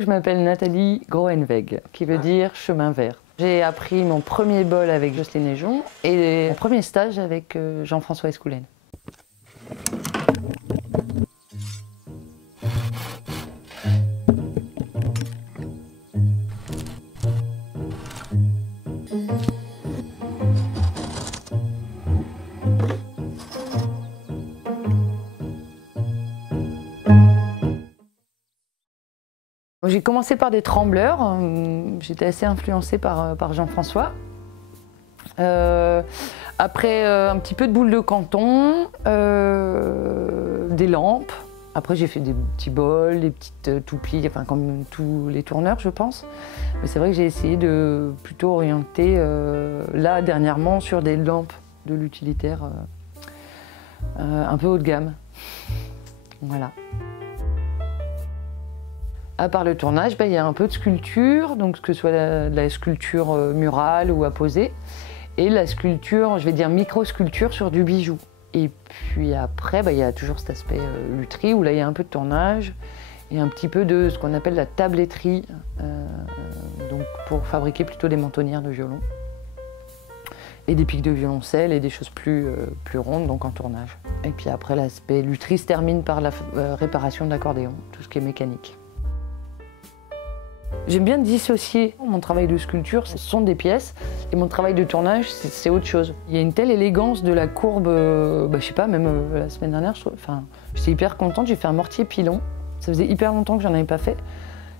Je m'appelle Nathalie Groeneweg, qui veut dire chemin vert. J'ai appris mon premier bol avec Jocelyne Ejon et mon premier stage avec Jean-François Escoulène. J'ai commencé par des trembleurs, j'étais assez influencée par Jean-François. Après un petit peu de boules de canton, des lampes. Après j'ai fait des petits bols, des petites toupies, enfin comme tous les tourneurs je pense. Mais c'est vrai que j'ai essayé de plutôt orienter là dernièrement sur des lampes de l'utilitaire un peu haut de gamme. Voilà. À part le tournage, il y a un peu de sculpture, donc que ce soit la sculpture murale ou à poser, et la sculpture, je vais dire micro-sculpture sur du bijou. Et puis après, il y a toujours cet aspect lutherie, où là il y a un peu de tournage, et un petit peu de ce qu'on appelle la tabletterie, donc pour fabriquer plutôt des mentonnières de violon. Et des pics de violoncelle et des choses plus rondes, donc en tournage. Et puis après, l'aspect lutherie se termine par la réparation de l'accordéon, tout ce qui est mécanique. J'aime bien dissocier mon travail de sculpture, ce sont des pièces, et mon travail de tournage, c'est autre chose. Il y a une telle élégance de la courbe, je sais pas, même la semaine dernière, j'étais hyper contente, j'ai fait un mortier pilon. Ça faisait hyper longtemps que j'en avais pas fait.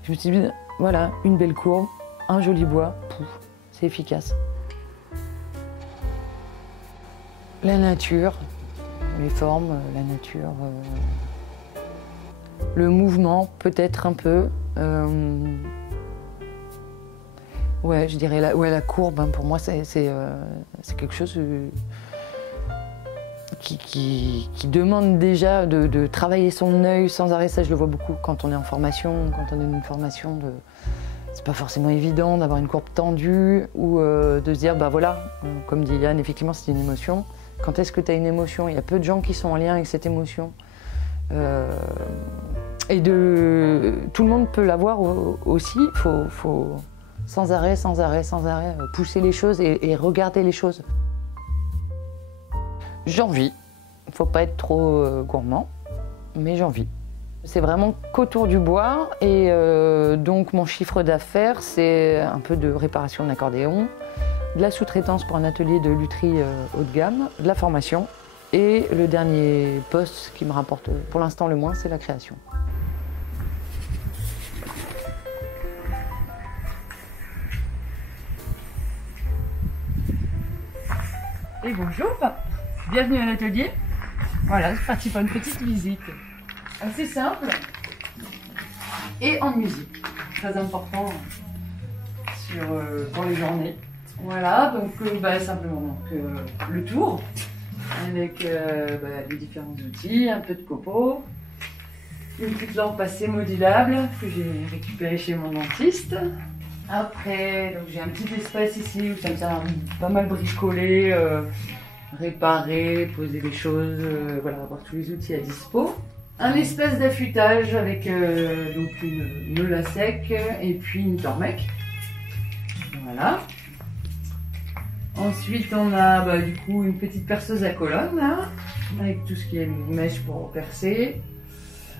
Je me suis dit, voilà, une belle courbe, un joli bois, pouf, c'est efficace. La nature, les formes, la nature, le mouvement, peut-être un peu. Ouais, je dirais la courbe, hein, pour moi, c'est quelque chose qui demande déjà de travailler son œil sans arrêt. Ça, je le vois beaucoup quand on est en formation, quand on est dans une formation. C'est pas forcément évident d'avoir une courbe tendue ou de se dire, bah voilà, comme dit Yann, effectivement, c'est une émotion. Quand est-ce que tu as une émotion? Il y a peu de gens qui sont en lien avec cette émotion. Et tout le monde peut l'avoir aussi. Faut sans arrêt, pousser les choses et regarder les choses. J'en vis. Il ne faut pas être trop gourmand, mais j'en vis. C'est vraiment qu'autour du bois et donc mon chiffre d'affaires, c'est un peu de réparation d'accordéon, de la sous-traitance pour un atelier de lutherie haut de gamme, de la formation et le dernier poste qui me rapporte pour l'instant le moins, c'est la création. Et bonjour, bienvenue à l'atelier. Voilà, je parti pour une petite visite assez simple et en musique, très important pour les journées. Voilà, donc simplement le tour avec les différents outils, un peu de copeaux, une petite lampe assez modulable que j'ai récupérée chez mon dentiste. Après, j'ai un petit espace ici où ça me sert pas mal bricoler, réparer, poser des choses, voilà, avoir tous les outils à dispo. Un espace d'affûtage avec donc une meule à sec et puis une tormec. Voilà. Ensuite, on a du coup une petite perceuse à colonne là, avec tout ce qui est mèche pour percer.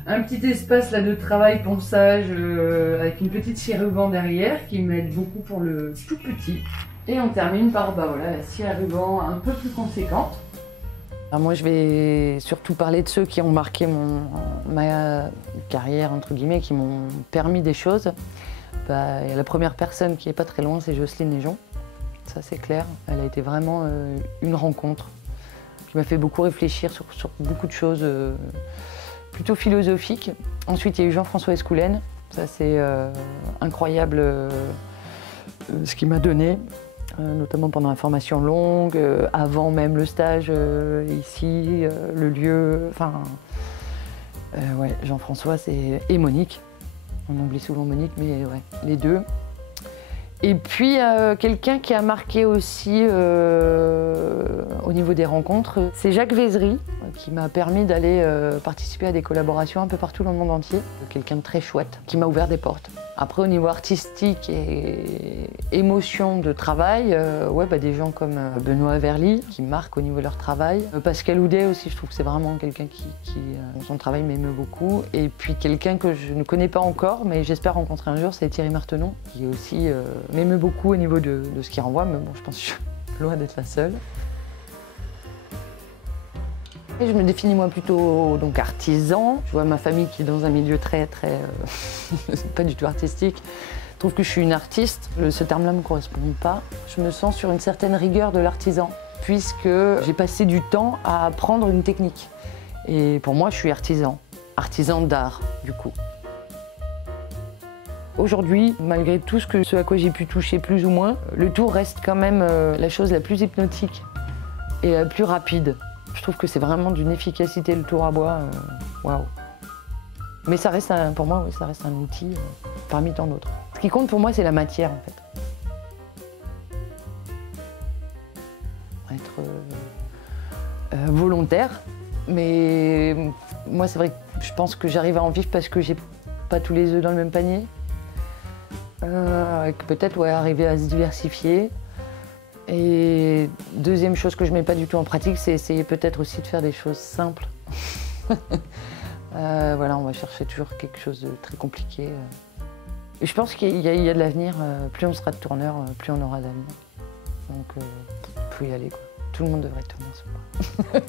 Un petit espace là de travail ponçage avec une petite scie à ruban derrière qui m'aide beaucoup pour le tout petit. Et on termine par la scie à ruban un peu plus conséquente. Alors moi je vais surtout parler de ceux qui ont marqué ma carrière entre guillemets, qui m'ont permis des choses. La première personne qui est pas très loin, c'est Jocelyne Ejon. Ça c'est clair, elle a été vraiment une rencontre qui m'a fait beaucoup réfléchir sur beaucoup de choses. Plutôt philosophique. Ensuite, il y a eu Jean-François Escoulène. Ça, c'est incroyable ce qu'il m'a donné, notamment pendant la formation longue, avant même le stage ici, le lieu. Enfin, ouais, Jean-François et Monique. On oublie souvent Monique, mais ouais, les deux. Et puis, quelqu'un qui a marqué aussi au niveau des rencontres, c'est Jacques Vézery, qui m'a permis d'aller participer à des collaborations un peu partout dans le monde entier. Quelqu'un de très chouette, qui m'a ouvert des portes. Après, au niveau artistique et émotion de travail, des gens comme Benoît Averly, qui marquent au niveau de leur travail. Pascal Houdet aussi, je trouve que c'est vraiment quelqu'un qui son travail m'émeut beaucoup. Et puis quelqu'un que je ne connais pas encore, mais j'espère rencontrer un jour, c'est Thierry Martenon, qui aussi m'émeut beaucoup au niveau de ce qu'il renvoie, mais bon, je pense que je suis loin d'être la seule. Et je me définis moi plutôt donc artisan. Je vois ma famille qui est dans un milieu très pas du tout artistique, trouve que je suis une artiste. Ce terme-là ne me correspond pas. Je me sens sur une certaine rigueur de l'artisan, puisque j'ai passé du temps à apprendre une technique. Et pour moi, je suis artisan d'art du coup. Aujourd'hui, malgré tout ce à quoi j'ai pu toucher plus ou moins, le tour reste quand même la chose la plus hypnotique et la plus rapide. Je trouve que c'est vraiment d'une efficacité le tour à bois, waouh. Mais ça reste pour moi, ça reste un outil parmi tant d'autres. Ce qui compte pour moi, c'est la matière en fait. Être volontaire, mais moi c'est vrai que je pense que j'arrive à en vivre parce que j'ai pas tous les œufs dans le même panier. Peut-être arriver à se diversifier. Et deuxième chose que je mets pas du tout en pratique, c'est essayer peut-être aussi de faire des choses simples. Voilà, on va chercher toujours quelque chose de très compliqué. Et je pense qu'il y a de l'avenir. Plus on sera de tourneurs, plus on aura d'avenir. Donc, faut y aller, quoi. Tout le monde devrait tourner en ce moment.